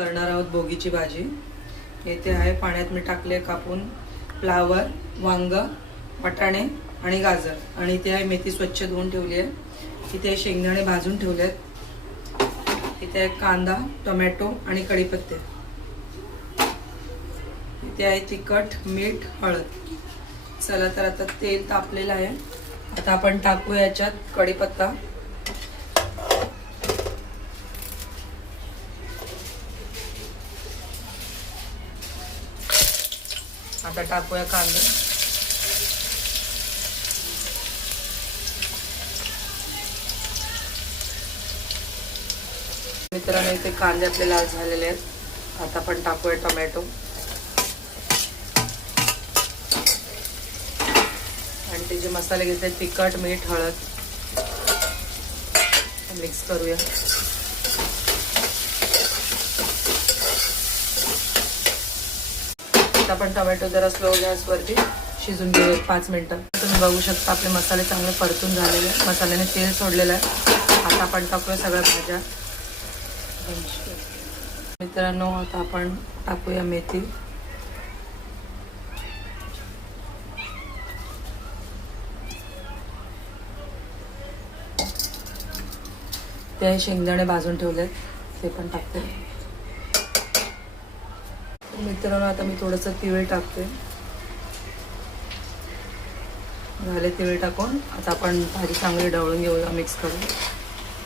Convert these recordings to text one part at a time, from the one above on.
करणार आहोत भोगीची भाजी। येथे आहे पाण्यात मी टाकले कापून फ्लावर, वांग, वाटाणे आणि गाजर, आणि इथे आहे मेथी स्वच्छ धुवून ठेवली आहे। इथे शेंगदाणे भाजून ठेवले आहेत। इथे आहे कांदा, टोमॅटो आणि कढीपत्ते। इथे आहे तिखट, मीठ, हळद। चला तर आता तेल तापलेलं आहे। आता आपण टाकू याच्यात कढीपत्ता, आता टाकूया कांदा, मित्रांनो इथे कांदे आपले लाल झालेले आहेत। आता आपण टाकूया टोमॅटो आणि ते जे मसाले घेतले तिखट, मीठ, हळद मिक्स करूया। आता आपण टोमॅटो जरा स्लो गॅसवरती शिजून घेऊया 5 मिनिटं। तुम्ही बघू शकता आपले मसाले चांगले परतून झालेले आहेत, मसाल्याने तेल सोडलेलं आहे। आता आपण टाकूया सगळ्या भाज्या। मित्रांनो आता आपण टाकूया मेथी, ते शेंगदाणे भाजून ठेवले ते पण टाकते। मित्रांनो आता मी थोडंसं तिळ टाकते। झाले तिळ टाकून आता आपण भाजी चांगली ढवळून घेऊया, मिक्स करून।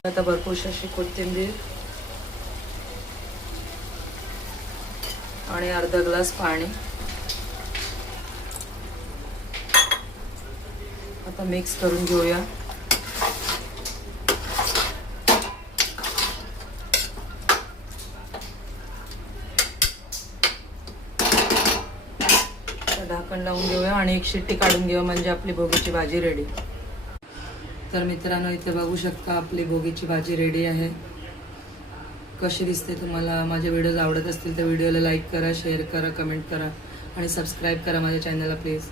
आता भरपूरशी अशी कोथिंबीर आणि अर्धा ग्लास पाणी आता मिक्स करून घेऊया। ढाकण लावून घेऊया आणि एक शिट्टी काढून घेऊया, म्हणजे आपली भोगीची भाजी रेडी। तर मित्रांनो इथे बघू शकता आपली भोगीची भाजी रेडी आहे। कशी दिसते? तुम्हाला माझे व्हिडिओज आवडत असतील तर व्हिडिओला लाईक करा, शेअर करा, कमेंट करा आणि सबस्क्राईब करा माझ्या चॅनलला प्लीज।